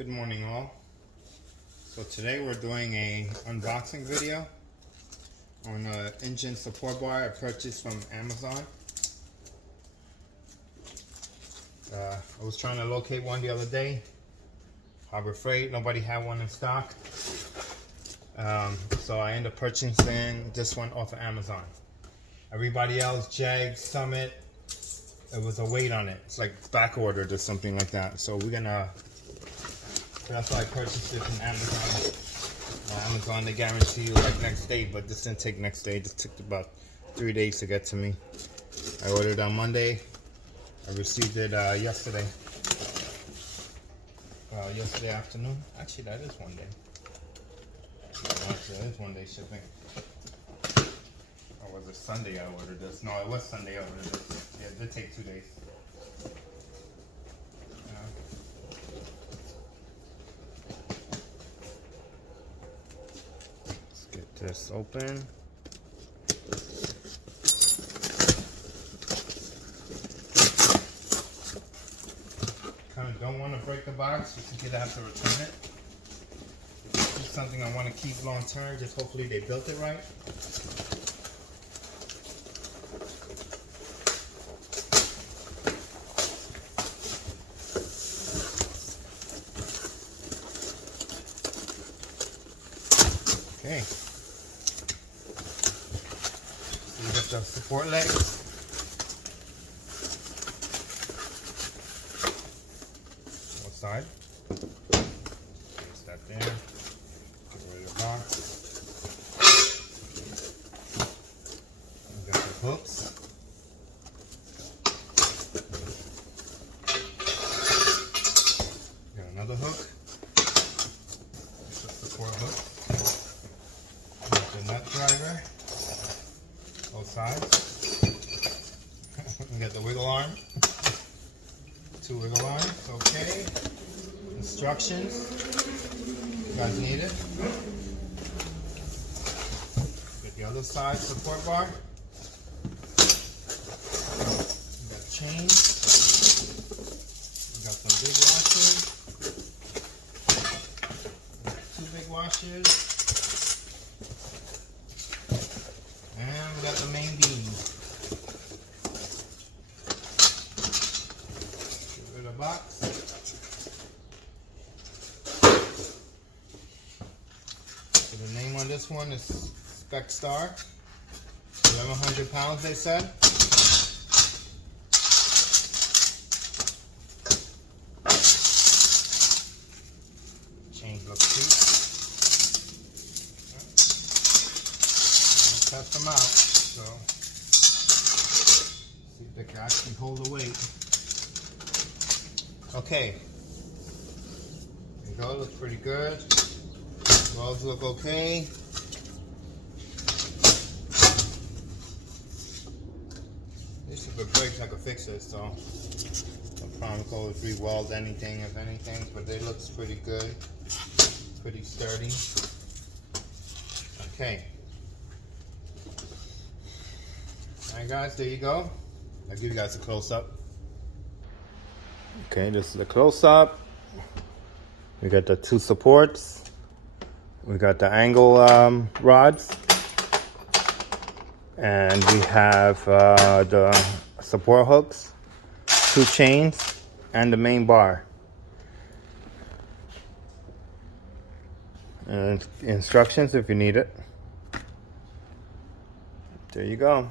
Good morning all. So today we're doing a unboxing video on an engine support bar I purchased from Amazon. I was trying to locate one the other day. Harbor Freight, nobody had one in stock. So I ended up purchasing this one off of Amazon. Everybody else, Jag, Summit, it was a weight on it. It's like back ordered or something like that. So that's why I purchased it from Amazon. Amazon, they guarantee you like next day, but this didn't take next day. It just took about 3 days to get to me. I ordered on Monday. I received it yesterday. Yesterday afternoon. Actually, that is one day. Actually, that is one day shipping. Or was it Sunday I ordered this? No, it was Sunday I ordered this. Yeah, it did take 2 days. Let's get this open. Kind of don't want to break the box just in case I have to return it. This is something I want to keep long term, just hopefully they built it right. Okay. So we got the support legs. Side. Place that there. Get rid of the box. We got the hooks. Got another hook. It's a support hook. Got the nut driver. Both sides. We got the wiggle arm. 2 wiggle arms. Okay. Instructions, you guys need it. Get the other side support bar. We got chains. We got some big washers. We got 2 big washers. And we got the main beam. Get rid of the box. The name on this one is SPECSTAR. 1,100 pounds, they said. Chains look cheap. I'll test them out. So, see if they can actually hold the weight. Okay. There you go, looks pretty good. Walls look okay. This is a break, I could fix it, so no problem. Go re-weld anything, if anything, but they looks pretty good, pretty sturdy. Okay. Alright guys, there you go. I'll give you guys a close-up. Okay, this is the close-up. We got the 2 supports. We got the angle rods, and we have the support hooks, 2 chains, and the main bar. And instructions if you need it. There you go.